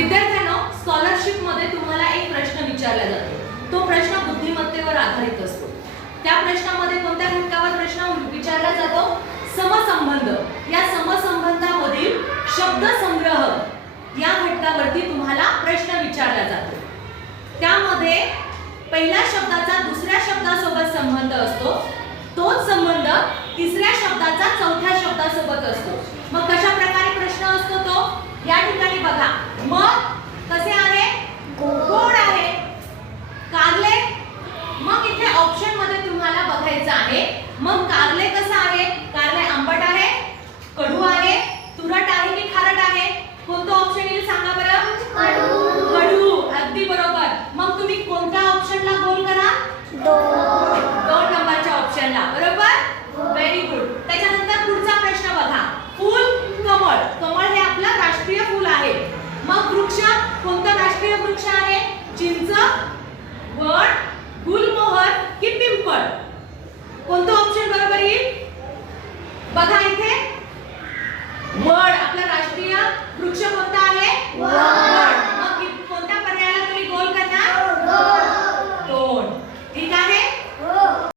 विद्यार्थ्यांनो, स्कॉलरशिप मध्ये तुम्हाला एक प्रश्न विचारला जातो. तो प्रश्न बुद्धिमत्तेवर आधारित असतो. त्या प्रश्नामध्ये कोणत्या घटकावर प्रश्न विचारला जातो? समसंबंध. या समसंबंधामधील शब्द संग्रह या घटकावरती तुम्हाला प्रश्न विचारला जातो. त्यामध्ये पहिल्या शब्दाचा दुसऱ्या शब्दासोबत संबंध असतो. तोच संबंध तिसऱ्या शब्दाचा चौथ्या शब्दासोबत असतो. मग कशा प्रकारे प्रश्न असतो तो? या ठिकाणी बघा. मग कसे आहे? गोड आहे. कारले. मग इथे ऑप्शन मध्ये तुम्हाला बघायचं आहे. मग कारले कसं आहे? कारले आंबट आहे, कडू आहे, तुरट आहे की खारट आहे? कोणतं ऑप्शन येईल सांगा बरं? कडू. कडू. अगदी बरोबर. मग तुम्ही कोणत्या ऑप्शनला गोल करा? 2 नंबरच्या ऑप्शनला. बरोबर? Very good. त्याच्यानंतर पुढचा प्रश्न बघा. फूल कमळ. कमळ हे आपलं राष्ट्रीय फूल आहे. मग वृक्ष कोणता राष्ट्रीय वृक्ष आहे? चिंच, वड, गुलमोहर की पिंपळ? कोणतं ऑप्शन बरोबर येईल? बघा इथे वड. आपला राष्ट्रीय वृक्ष कोणता आहे? वड.